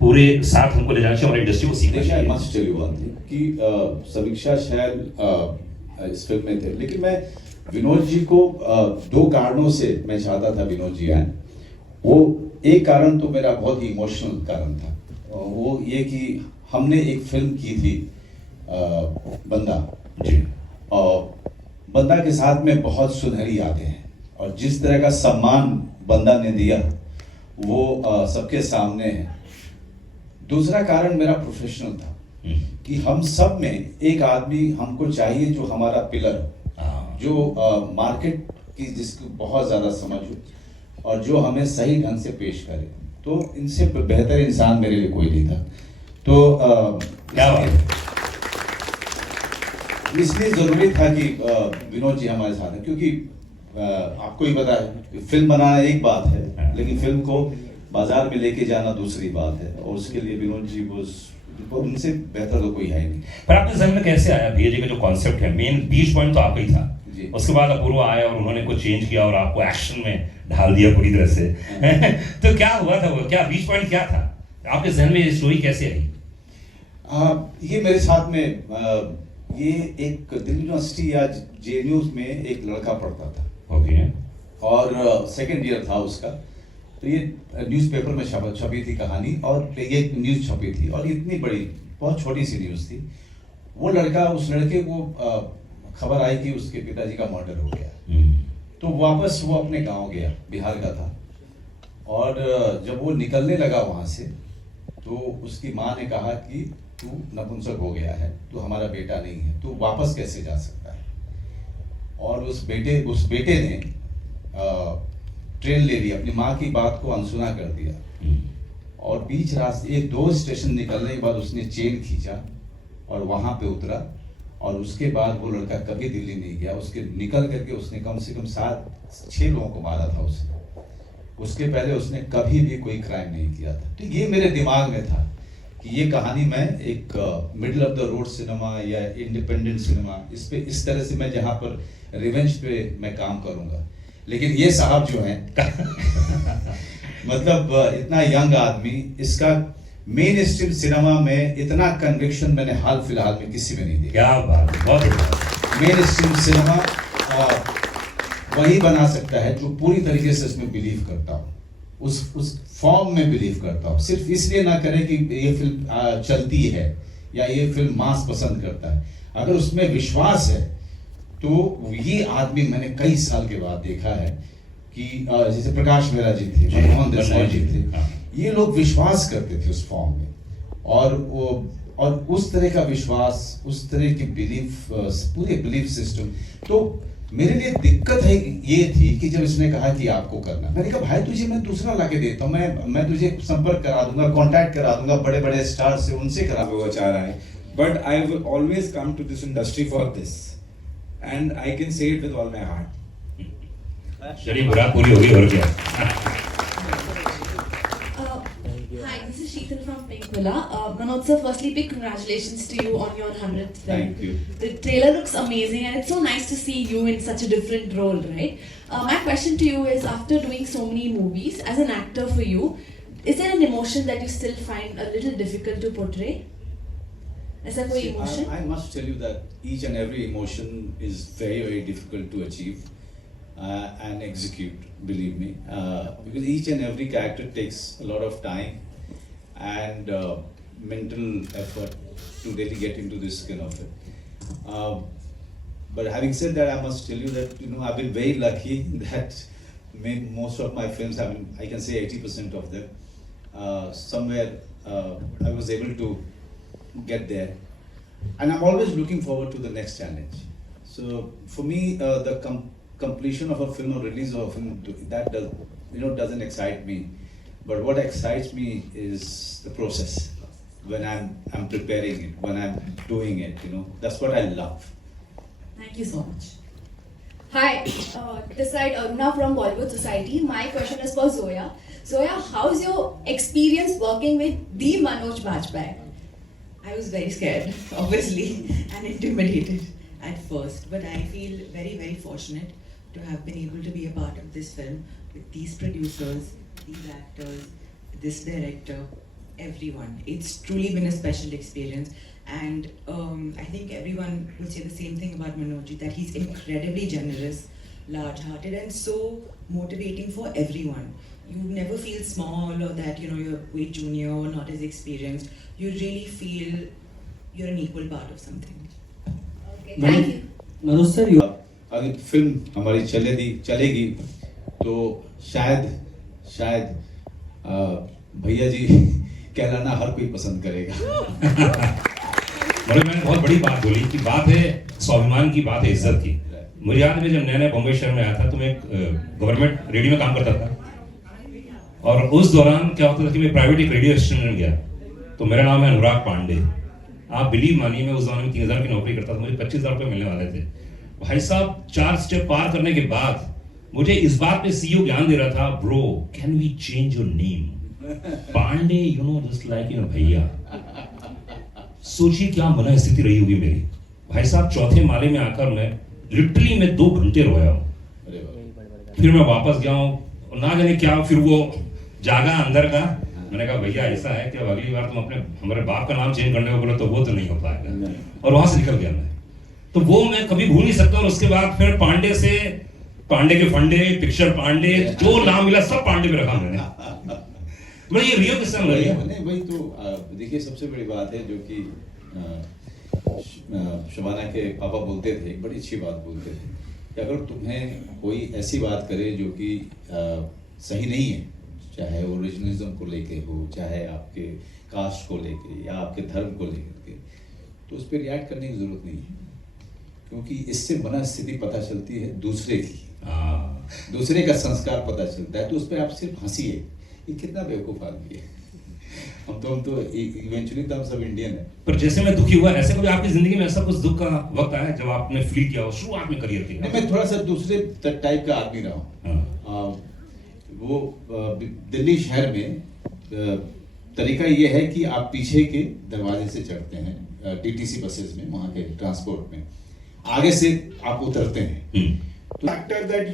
पूरे साथ हमको ले जाना चाहिए, हमारी इंडस्ट्री को सीखना चाहिए? Must tell you one thing कि समीक्षा शैल इस फिल्म में थे, लेकिन मैं विनोद जी को दो कारणों से मैं चाहता था विनोद जी आए। वो एक कारण तो मेरा बहुत ही इमोशनल कारण था, वो ये कि हमने एक फिल्म की थी बंदा जी, और बंदा के साथ में बहुत सुनहरी यादें हैं, और जिस तरह का सम्मान बंदा ने दिया वो सबके सामने है। दूसरा कारण मेरा प्रोफेशनल था कि हम सब में एक आदमी हमको चाहिए जो हमारा पिलर हो, जो मार्केट की जिसको बहुत ज़्यादा समझ हो और जो हमें सही ढंग से पेश करे। तो इनसे बेहतर इंसान मेरे लिए कोई नहीं था। तो इसलिए ज़रूरी था कि विनोद जी हमारे साथ हैं, क्योंकि आपको ही पता है फिल्म बनाना एक बात है, लेकिन फिल्म को बाजार में लेके जाना दूसरी बात है, और उसके लिए विनोद जी उनसे बेहतर तो कोई है नहीं। पर आपके जहन में कैसे आया भैया जी का जो कॉन्सेप्ट है, मेन बीच पॉइंट तो आपका ही था, उसके बाद अपूर्वा आया और उन्होंने कुछ चेंज किया और आपको एक्शन में ढाल दिया पूरी तरह से। तो क्या हुआ था, वो क्या बीच पॉइंट क्या था, आपके जहन में ये स्टोरी कैसे आई? ये मेरे साथ में ये एक दिल्ली यूनिवर्सिटी या JNU में एक लड़का पढ़ता था, ओके, और सेकेंड ईयर था उसका। तो ये न्यूज़पेपर में छपी थी कहानी, और ये न्यूज़ छपी थी, और इतनी बड़ी बहुत छोटी सी न्यूज़ थी। वो लड़का, उस लड़के को खबर आई कि उसके पिताजी का मर्डर हो गया, तो वापस वो अपने गांव गया, बिहार का था, और जब वो निकलने लगा वहाँ से तो उसकी माँ ने कहा कि तू नपुंसक हो गया है, तू हमारा बेटा नहीं है, तू वापस कैसे जा सकता है। और उस बेटे ने ट्रेन ले ली, अपनी माँ की बात को अनसुना कर दिया, और बीच रास्ते 2 स्टेशन निकलने के बाद उसने चेन खींचा और वहाँ पे उतरा, और उसके बाद वो लड़का कभी दिल्ली नहीं गया। उसके निकल करके उसने कम से कम 7-6 लोगों को मारा था उसके पहले उसने कभी भी कोई क्राइम नहीं किया था। तो ये मेरे दिमाग में था कि ये कहानी मैं एक middle of the road cinema या इंडिपेंडेंट सिनेमा, इस तरह से मैं जहाँ पर रिवेंज पे मैं काम करूँगा। लेकिन ये साहब जो हैं मतलब इतना यंग आदमी, इसका मेन स्ट्रीम सिनेमा में इतना कन्विक्शन मैंने हाल फिलहाल में किसी में नहीं देखा। क्या बात, बहुत मेन स्ट्रीम सिनेमा वही बना सकता है जो पूरी तरीके से उसमें बिलीव करता हूँ, उस फॉर्म में बिलीव करता हूँ। सिर्फ इसलिए ना करें कि ये फिल्म चलती है या ये फिल्म मास पसंद करता है, अगर उसमें विश्वास है तो ये आदमी मैंने कई साल के बाद देखा है कि जैसे प्रकाश मेहरा जी थे, मोहन देसाई जी थे, ये लोग विश्वास करते थे उस फॉर्म में, और उस तरह का विश्वास, उस तरह की बिलीफ, पूरे बिलीफ सिस्टम। तो मेरे लिए दिक्कत है ये थी कि जब इसने कहा कि आपको करना, मैंने कहा भाई तुझे मैं दूसरा लाके देता हूँ, मैं तुझे संपर्क करा दूंगा, कांटेक्ट करा दूंगा बड़े बड़े स्टार से, उनसे करा वो चाह रहा है, but I will always come to this industry for this and I can say it with all my heart. चलिए मुराद पूरी होगी और क्या। Hi, this is Sheetal from Pink Villa. Manoj sir, firstly, big congratulations to you on your 100th film. Thank you. The trailer looks amazing, and it's so nice to see you in such a different role, right? My question to you is, after doing so many movies, as an actor for you, is there an emotion that you still find a little difficult to portray? Is there any emotion? I must tell you that each and every emotion is very, very difficult to achieve and execute, believe me, because each and every character takes a lot of time and mental effort to really get into the skin of it. But having said that, I must tell you that I've been very lucky that most of my films, I can say 80% of them, somewhere I was able to get there, and I'm always looking forward to the next challenge. So for me, the completion of a film or release of a film, that doesn't excite me. But what excites me is the process. When I'm preparing it, when I'm doing it, that's what I love. Thank you so much. Hi, this side Aruna from Bollywood Society. My question is for Zoya. Zoya, how's your experience working with the Manoj Bajpayee? I was very scared, obviously, and intimidated at first, but I feel very, very fortunate to have been able to be a part of this film with these producers, these actors, this director, everyone. It's truly been a special experience, and I think everyone will say the same thing about Manoj, that he's incredibly generous, large-hearted, and so motivating for everyone. You never feel small or that you're way junior or not as experienced. You really feel you're an equal part of something. Okay, thank you. Manoj sir, अगर film हमारी चलेगी तो शायद भैया जी कहलाना हर कोई पसंद करेगा। मैंने बहुत बड़ी बात बोली कि बात है स्वाभिमान की, बात है इज्जत की। मुझे याद है जब नया बॉम्बे शहर में आया था तो मैं गवर्नमेंट रेडियो में काम करता था, और उस दौरान क्या होता था कि मैं प्राइवेट एक रेडियो स्टेशन में गया, तो मेरा नाम है अनुराग पांडे। आप बिलीव मानिए, मैं उस दौरान में 3000 की नौकरी करता था, मुझे 25,000 रुपये मिलने वाले थे। भाई साहब 4 स्टेप पार करने के बाद मुझे इस बात पे सीईओ ज्ञान दे रहा था, bro can we change your name Pandey, just like भैया। सोचिए क्या मन स्थिति रही होगी मेरी। भाई साहब चौथे माले में आकर मैं लिटरली 2 घंटे रोया हूँ। फिर मैं वापस गया हूँ, ना जाने क्या फिर वो जागा अंदर का। मैंने कहा भैया ऐसा है कि अब अगली बार तुम हमारे बाप का नाम चेंज करने को बोलो तो वो तो नहीं हो पाएगा, और वहां से निकल गया मैं। तो वो मैं कभी भूल नहीं सकता। और उसके बाद फिर पांडे से पांडे के फंडे, पिक्चर पांडे, जो नाम मिला सब पांडे में रखा मैंने। मतलब ये रियल किस्सा लग रहा है। वही तो देखिए सबसे बड़ी बात है जो कि शबाना के पापा बोलते थे, एक बड़ी अच्छी बात बोलते थे कि अगर तुम्हें कोई ऐसी बात करे जो कि सही नहीं है, चाहे ओरिजिनलिज्म को लेके हो, चाहे आपके कास्ट को लेके या आपके धर्म को लेकर के, तो उस पर रिएक्ट करने की जरूरत नहीं है, क्योंकि इससे मन स्थिति पता चलती है दूसरे की, दूसरे का संस्कार पता चलता है। तो उस पर आप सिर्फ हंसिए, ये कितना बेवकूफ आदमी है। हम तो इवेंचुअली तो हम सब इंडियन है। पर जैसे मैं दुखी हुआ, ऐसे कभी आपकी जिंदगी में ऐसा कुछ दुख का वक्त आया जब आपने फील किया हो शुरुआत में करियर की? मैं थोड़ा सा दूसरे टाइप का आदमी रहा हूँ। वो दिल्ली शहर में तरीका ये है कि आप पीछे के दरवाजे से चढ़ते हैं टीटीसी बसेस में, वहाँ के ट्रांसपोर्ट में, आगे से आप उतरते हैं। फैक्टर दैट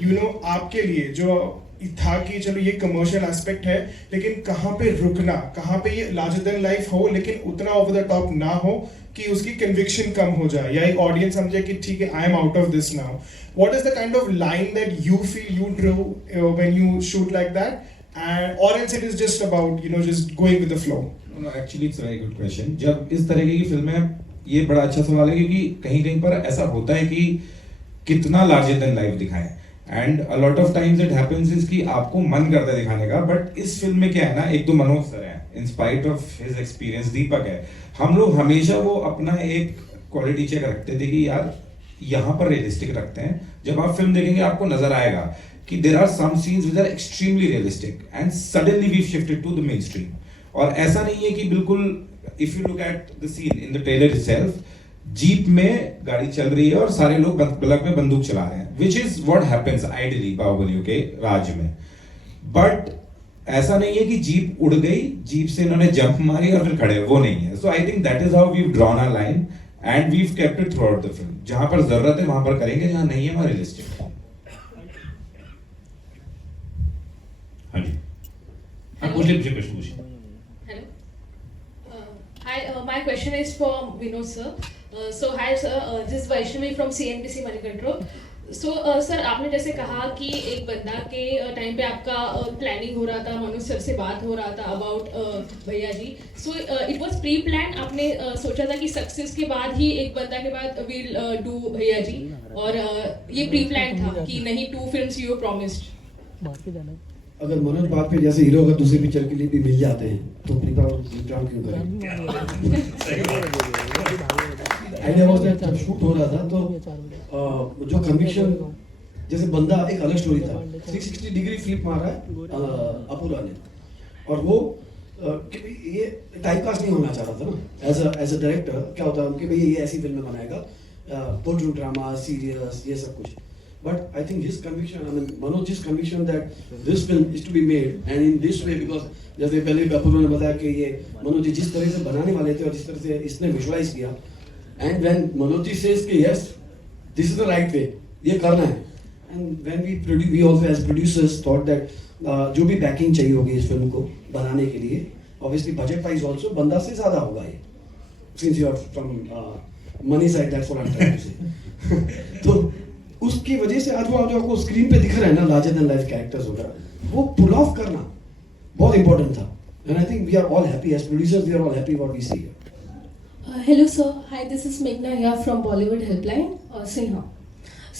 आपके लिए जो था कि चलो ये कमर्शियल एस्पेक्ट है, लेकिन कहाँ पे रुकना, कहाँ पे ये लार्जर देन लाइफ हो लेकिन उतना ओवर द टॉप ना हो कि उसकी कन्विक्शन कम हो जाए या एक ऑडियंस समझे कि ठीक है I am out of this now. What is the kind of line that you feel you drew when you shoot like that, or else it is just about just going with the flow? Actually it's very good question. जब इस तरीके की फिल्में, ये बड़ा अच्छा सवाल है क्योंकि कहीं कहीं पर ऐसा होता है कि कितना लार्जर देन लाइफ दिखाएं, and a lot of times it happens is कि आपको मन करता है दिखाने का, बट इस फिल्म में क्या है ना, एक तो मनोज सर है, in spite of his experience, Deepak है, हम लोग हमेशा वो अपना एक क्वालिटी चेक रखते थे कि यार यहाँ पर रियलिस्टिक रखते हैं। जब आप फिल्म देखेंगे आपको नजर आएगा कि there are some scenes which are extremely realistic and suddenly we shifted to the mainstream. और ऐसा नहीं है कि बिल्कुल, if you look at the scene in the trailer itself, jeep में गाड़ी चल रही है और सारे लोग बगल में बंदूक चला रहे हैं, which is what happens ideally Baahubali के राज में। बट ऐसा नहीं है कि जीप उड़ गई, जीप से इन्होंने जंप मारी और फिर खड़े, वो नहीं है। So I think that is how we have drawn a line and we have kept it throughout the film. जहां पर जरूरत है वहां पर करेंगे, जहां नहीं है वहां रियलिस्टिक। हाँ जी, आप पूछिए, मुझे प्रश्न पूछिए। Hi, my question is for Vinod sir. So hi sir, this is Vaishnavi from CNBC Money Control. So sir, आपने जैसे कहा कि एक बंदा के टाइम पे आपका प्लानिंग हो रहा था, मनोज सर से बात हो रहा था अबाउट भैया जी। So it was pre plan, आपने सोचा था कि सक्सेस के बाद ही एक बंदा के बाद विल डू भैया जी, और ये प्री प्लान था कि नहीं 2 फिल्म्स यू प्रॉमिस्ड? अगर मनोज बात पे जैसे हीरो अगर दूसरी पिक्चर के लिए भी मिल जाते हैं तो प्रोग्राम क्यों करें? आइडिया वाज दैट जब शूट हो रहा था तो जो कन्विक्शन, जैसे बंदा एक अलग स्टोरी था, 360 डिग्री फ्लिप मारा है अपूरा ने, और वो ये टाइप कास्ट नहीं होना चाह रहा था ना एज अ डायरेक्टर। क्या होता है कि भाई ये ऐसी फिल्में बनाएगा, कोर्ट ड्रामा, सीरियस, ये सब कुछ। But I think his conviction, I mean Manoj's conviction that this film is to be made and in this way, because जैसे पहले अपूर्व ने बताया कि ये मनोज जी जिस तरह से बनाने वाले थे और जिस तरह से इसने विजुअलाइज किया, and when Manoj ji says कि yes, this is the right way, ये करना है, and when we also as producers thought that जो भी बैकिंग चाहिए होगी इस फिल्म को बनाने के लिए, obviously budget wise also बंदा से ज़्यादा होगा ये, since you are from money side, that's what I'm trying to say। तो उसकी वजह से आज वो आपको स्क्रीन पे दिख रहा है ना, लार्जर देन लाइफ कैरेक्टर्स वगैरह, वो पुल ऑफ करना बहुत इंपॉर्टेंट था, and I think we are all happy as producers, we are all happy what we see here. Hello sir, hi, this is मेघना here from Bollywood helpline Sinha.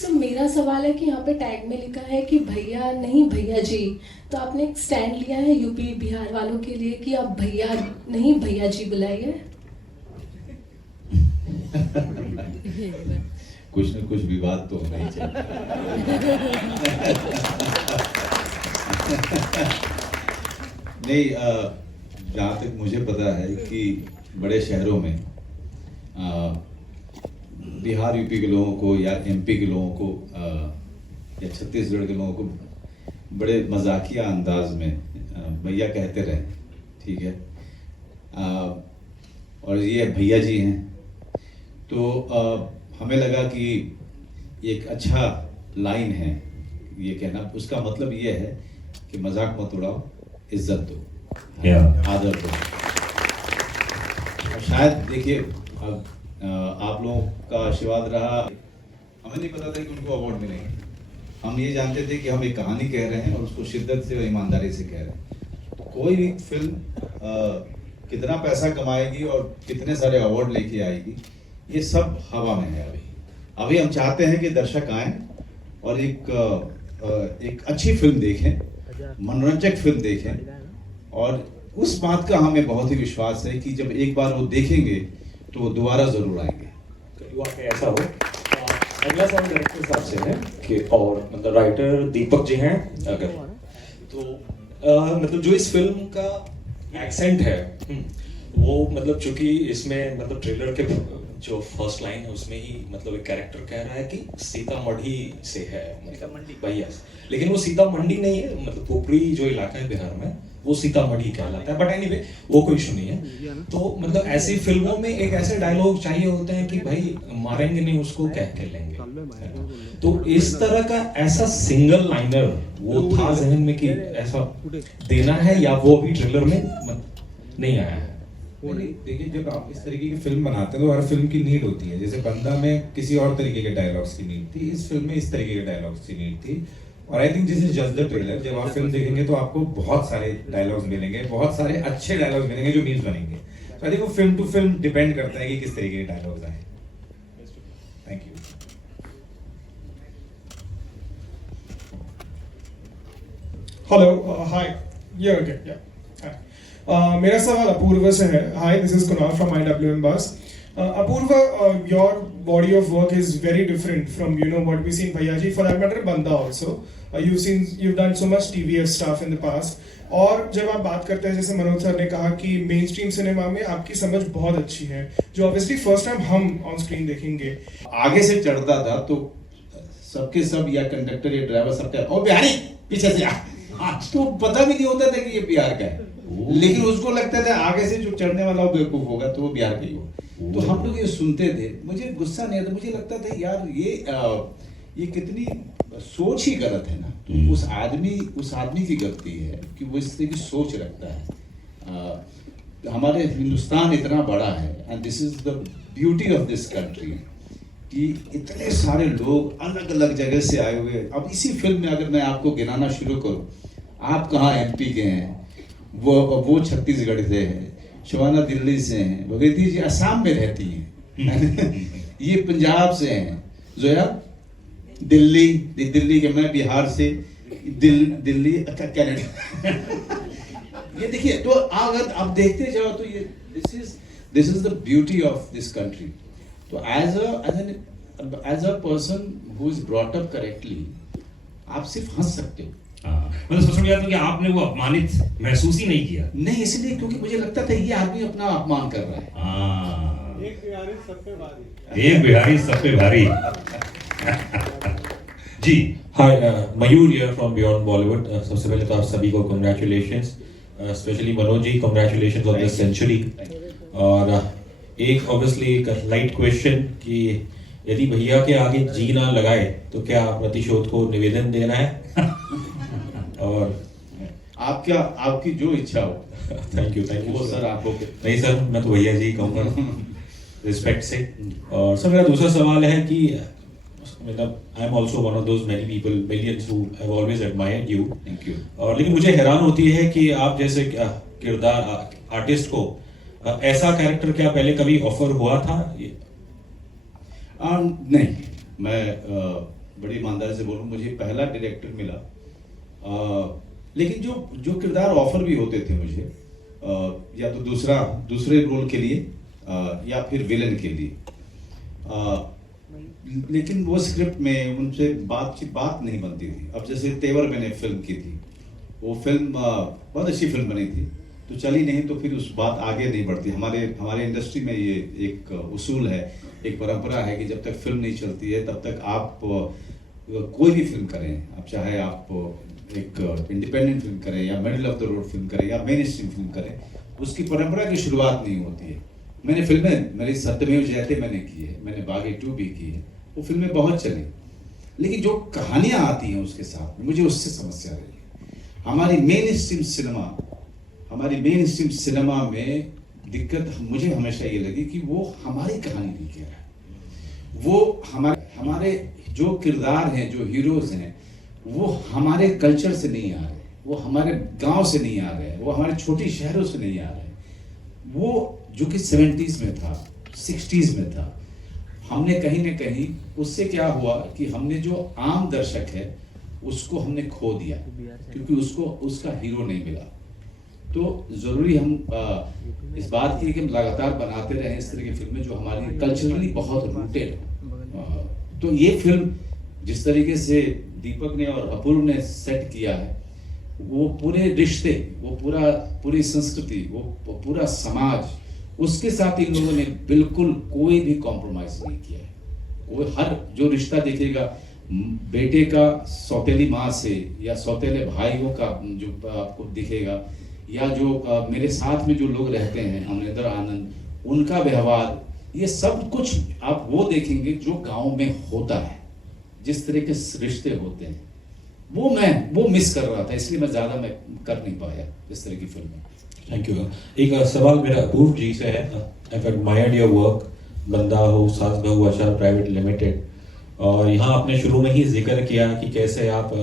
Sir मेरा सवाल है कि यहाँ पे टैग में लिखा है कि भैया नहीं भैया जी, तो आपने एक स्टैंड लिया है यूपी बिहार वालों के लिए कि आप भैया नहीं भैया जी बुलाइए? कुछ न कुछ विवाद तो होना ही चाहिए। नहीं, जहाँ तक मुझे पता है कि बड़े शहरों में बिहार यूपी के लोगों को या एमपी के लोगों को या छत्तीसगढ़ के लोगों को बड़े मजाकिया अंदाज में भैया कहते रहे, ठीक है, और ये भैया जी हैं, तो हमें लगा कि एक अच्छा लाइन है ये कहना। उसका मतलब ये है कि मजाक मत उड़ाओ, इज्जत दो, आदर दो। और शायद देखिए अब आप लोगों का आशीर्वाद रहा, हमें नहीं पता था कि उनको अवार्ड मिलेंगे, हम ये जानते थे कि हम एक कहानी कह रहे हैं और उसको शिद्दत से और ईमानदारी से कह रहे हैं। कोई भी फिल्म कितना पैसा कमाएगी और कितने सारे अवार्ड लेके आएगी, ये सब हवा में है। अभी हम चाहते हैं कि दर्शक आए और एक अच्छी फिल्म देखें, मनोरंजक फिल्म देखें, और उस बात का हमें बहुत ही विश्वास है कि जब एक बार वो देखेंगे तो वो दोबारा जरूर आएंगे। ऐसा हो। अगला सवाल डायरेक्टर साहब से है कि, और मतलब राइटर दीपक जी हैं अगर, तो मतलब जो इस फिल्म का एक्सेंट है वो मतलब चूंकि इसमें मतलब ट्रेलर के जो फर्स्ट लाइन है उसमें ही मतलब एक कैरेक्टर कह रहा है कि सीतामढ़ी से है, मतलब भैया, लेकिन वो सीतामढ़ी नहीं है, मतलब ऊपरी जो इलाका है बिहार में वो सीतामढ़ी कहलाता है, बट एनीवे वो कोई इशू नहीं है। तो मतलब ऐसी फिल्मों में एक ऐसे डायलॉग चाहिए होते हैं कि भाई मारेंगे नहीं उसको कह के लेंगे, तो इस तरह का ऐसा सिंगल लाइनर वो था जहन में कि ऐसा देना है, या वो भी ट्रेलर में नहीं आया है? देखिए, जब आप इस तरीके की फिल्म बनाते हैं तो हर फिल्म की नीड होती है। जैसे बंदा में किसी और तरीके के डायलॉग्स की नीड थी, इस फिल्म में इस तरीके के डायलॉग्स की नीड थी, और I think this is just the trailer. जब आप फिल्म देखेंगे तो आपको बहुत सारे डायलॉग्स मिलेंगे, बहुत सारे अच्छे डायलॉग्स मिलेंगे जो मीम्स बनेंगे। तो आई थिंक वो फिल्म टू फिल्म डिपेंड करता है कि किस तरीके के डायलॉग्स आए। Thank you. हेलो, हाय, मेरा सवाल अपूर्व से है। Hi, this is Kunal from IWM buzz. Apurva, your body of work is very different from what we see in Bhaiyaji, for that matter Banda also. You've done so much TVF stuff in the past. और जब आप बात करते हैं, जैसे Manoj sir ने कहा कि मेन स्ट्रीम सिनेमा में आपकी समझ बहुत अच्छी है, जो ऑब्वियसली फर्स्ट टाइम हम ऑन स्क्रीन देखेंगे। आगे से चढ़ता था तो सबके सब या कंडक्टर या ड्राइवर सबके ओ बिहारी पीछे से आज तो पता भी नहीं होता था कि ये बिहार का है, लेकिन उसको लगता था आगे से जो चढ़ने वाला वो बेवकूफ होगा तो वो बिहार का ही होगा। तो हम लोग ये सुनते थे, मुझे गुस्सा नहीं आता, मुझे लगता था यार ये कितनी सोच ही गलत है ना। उस आदमी की गलती है कि वो इस तरह की सोच रखता है। हमारे हिंदुस्तान इतना बड़ा है and this is the beauty of this country कि इतने सारे लोग अलग अलग जगह से आए हुए। अब इसी फिल्म में अगर मैं आपको गिनाना शुरू करूं, आप कहाँ MP के हैं, वो छत्तीसगढ़ से है, शबाना दिल्ली से हैं, भगवती जी असम में रहती हैं ये पंजाब से हैं, जोया दिल्ली के, मैं बिहार से, दिल्ली कनाडा ये देखिए। तो अगर आप देखते जाओ तो ये this is the beauty of this country. तो as a person who is brought up correctly आप सिर्फ हंस सकते हो। मतलब सोच गया कि आपने वो अपमानित महसूस ही नहीं किया? नहीं, इसलिए क्योंकि मुझे लगता था ये आदमी अपना अपमान कर रहा है। एक बिहारी सब पे भारी जी। Hi, Mayur here from beyond Bollywood. सबसे पहले तो आप सभी को congratulations, specially Manoj ji, congratulations on this century. और एक ऑब्वियसली एक लाइट क्वेश्चन कि यदि भैया के आगे जी ना लगाए तो क्या प्रतिशोध को निवेदन देना है? और आपकी जो इच्छा हो। थैंक यू वो सर आपको नहीं सर, मैं तो भैया जी कहूँगा रिस्पेक्ट से। और सर मेरा दूसरा सवाल है कि मतलब I am also one of those many people, millions who have always admired you. Thank you. और लेकिन मुझे हैरान होती है कि आप जैसे किरदार आर्टिस्ट को ऐसा कैरेक्टर क्या पहले कभी ऑफर हुआ था? नहीं, मैं बड़ी ईमानदारी से बोलूँ, मुझे पहला डायरेक्टर मिला, लेकिन जो किरदार ऑफर भी होते थे मुझे, या तो दूसरे रोल के लिए या फिर विलन के लिए, लेकिन वो स्क्रिप्ट में उनसे बात नहीं बनती थी। अब जैसे तेवर मैंने फिल्म की थी, वो फिल्म बहुत अच्छी फिल्म बनी थी, तो चली नहीं, तो फिर उस बात आगे नहीं बढ़ती। हमारे इंडस्ट्री में ये एक उसूल है, एक परंपरा है कि जब तक फिल्म नहीं चलती है तब तक आप कोई भी फिल्म करें, आप चाहे आप एक इंडिपेंडेंट फिल्म करें या middle of the road film करें या मेन स्ट्रीम फिल्म करें, उसकी परंपरा की शुरुआत नहीं होती है। मैंने फिल्में, मेरी सत्यमेव जयते मैंने की है, मैंने बागी 2 भी की है, वो फिल्में बहुत चली, लेकिन जो कहानियाँ आती हैं उसके साथ मुझे उससे समस्या रही है। हमारी मेन स्ट्रीम सिनेमा में दिक्कत मुझे हमेशा ये लगी कि वो हमारी कहानी नहीं कह रहा है। वो हमारे जो किरदार हैं, जो हीरोज हैं, वो हमारे कल्चर से नहीं आ रहे, वो हमारे गांव से नहीं आ रहे, वो हमारे छोटी शहरों से नहीं आ रहे। वो जो कि 70s में था, 60s में था, हमने कहीं ना कहीं उससे क्या हुआ कि हमने जो आम दर्शक है उसको हमने खो दिया, क्योंकि उसको उसका हीरो नहीं मिला। तो जरूरी हम इस बात की कि हम लगातार बनाते रहें इस तरह की फिल्में जो हमारी कल्चरली बहुत रूटेड हो। तो ये फिल्म जिस तरीके से दीपक ने और अपूर्व ने सेट किया है, वो पूरे रिश्ते, वो पूरी संस्कृति, वो पूरा समाज, उसके साथ इन लोगों ने बिल्कुल कोई भी कॉम्प्रोमाइज नहीं किया है। वो हर जो रिश्ता देखेगा, बेटे का सौतेली माँ से या सौतेले भाइयों का जो आपको दिखेगा, या जो मेरे साथ में जो लोग रहते हैं, अमरिंदर आनंद, उनका व्यवहार, ये सब कुछ आप वो देखेंगे जो गांव में होता है, जिस तरह के रिश्ते होते हैं, वो मिस कर रहा था, इसलिए मैं ज्यादा कर नहीं पाया इस तरह की फिल्में। Thank you. एक सवाल मेरा अपूर्व जी से है। I have admired your work, बंदा हो, सास बहू आचार प्राइवेट लिमिटेड, और यहाँ आपने शुरू में ही जिक्र किया कि कैसे आप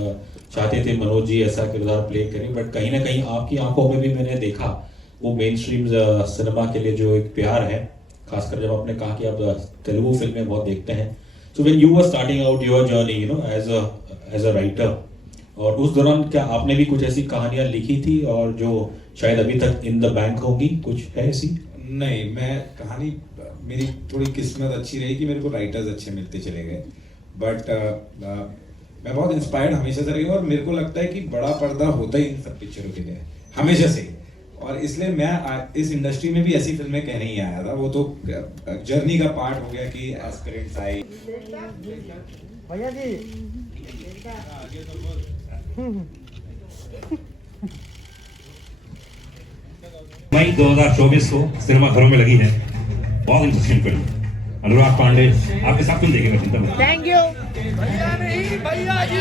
चाहते थे मनोज जी ऐसा किरदार प्ले करें, बट कहीं ना कहीं आपकी आंखों में भी मैंने देखा वो मेन स्ट्रीम सिनेमा के लिए जो एक प्यार है, खासकर जब आपने कहा कि आप तेलुगु फिल्में बहुत देखते हैं. So when you were starting out your journey you know as a writer, और उस दौरान क्या आपने भी कुछ ऐसी कहानियां लिखी थी और जो शायद अभी तक इन द बैंक होंगी, कुछ है ऐसी? नहीं, मैं कहानी मेरी थोड़ी किस्मत अच्छी रही कि मेरे को राइटर्स अच्छे मिलते चले गए, बट मैं बहुत इंस्पायर्ड हमेशा से रही हूँ और मेरे को लगता है कि बड़ा पर्दा होता ही इन सब पिक्चरों के लिए हमेशा से, और इसलिए मैं इस इंडस्ट्री में भी ऐसी फिल्में कहने ही आया था. वो तो जर्नी का पार्ट हो गया कि एस्पिरेंट्स आए. भैया जी मई 2024 को सिनेमा घरों में लगी है. बहुत इंटरेस्टिंग फिल्म. अनुराग पांडे आपके साथ फिल्म देखेंगे चिंता मत. थैंक यू भैया नहीं भैया जी